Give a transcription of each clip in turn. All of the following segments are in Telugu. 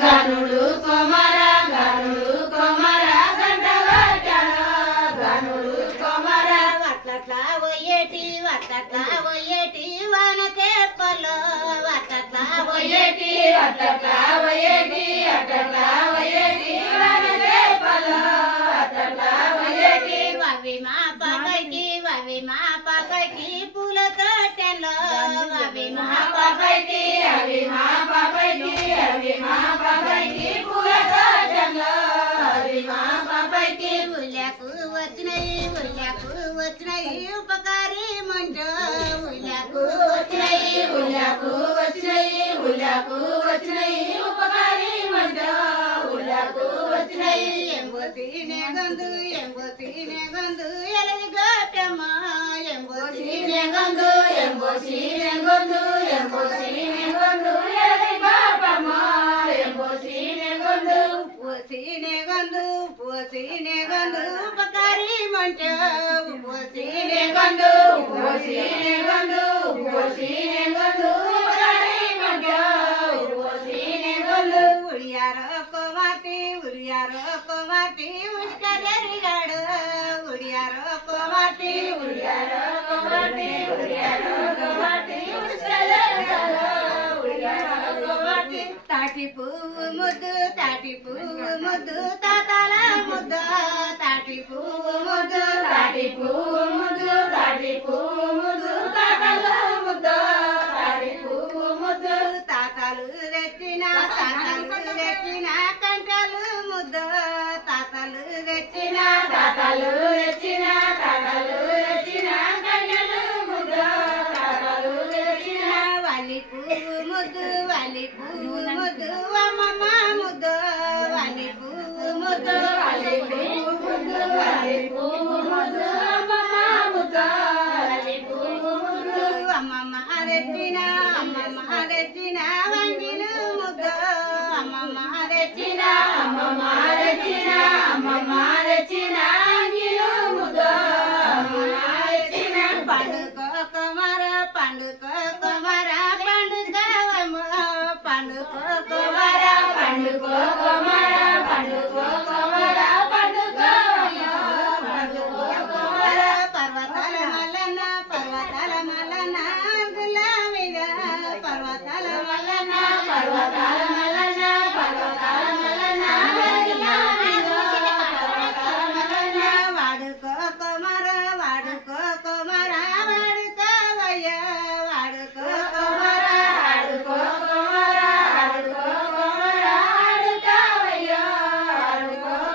గనుడు కొమర గంటగట్టాడు గనుడు కొమర వట్లట్లా పోయేటి వానకే పొల్లో వట్లట్లా పోయేటి అట్లా పోయేటి అట్లా పోయేటి వానకే పొలో అట్లా పోయేటి అవి మా పాపకి పూల తోటలో అవి మా పాపైకి అవి మా పాపైకి అవి మా పాపైకి పూల తోటలో అవి మా పాపైకి ఉల్లాకు వచ్చినాయి ఉపకారి మంటో ఉల్లాకు వచ్చినాయి ఉల్లాకు వచ్చినాయి ఉపకారి మంట ఉల్లాకు వచ్చినాయి ఎంబోతీనే గందు ఎలది గోటమ్మ ఎంబోసీనే గందు ఎలది బాపమ్మ ఎంబోసీనే గందు పోసీనే గందు ఉపకారి మంటో పోసీనే గందు ఉపకారి మంట పోసీనే గందు ఉడియారో కోమాటి ఉష్కరిగాడు ఉడియారో కోమాటి తాటి పువ్వు ముద్దు తాతాల ముద్దు తాటి పువ్వు ముద్దు తాతలు తెచ్చిన కంటలు ముద్దు తాతలు తెచ్చిన వల్లి పువ్వు ముద్దు అమ్మమ్మ ముద్దు వల్లి పువ్వు ముద్దు అమ్మమ్మ తెచ్చిన వంగిలు ముద్దు అమ్మమ్మ తెచ్చిన పండుకో కుమార పర్వతాల మల్లన్న గులాబీగ పర్వతాల మల్లన్న వాడుకో కుమార వాడుకోవయ్యా వాడుకో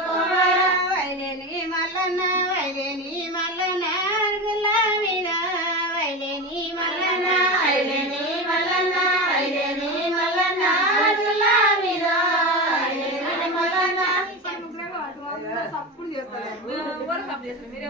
కుమార వైలేని మల్లన్న గులాబీగ వైలేని మల్లన్న సప్పుడు చేస్తారు మీరే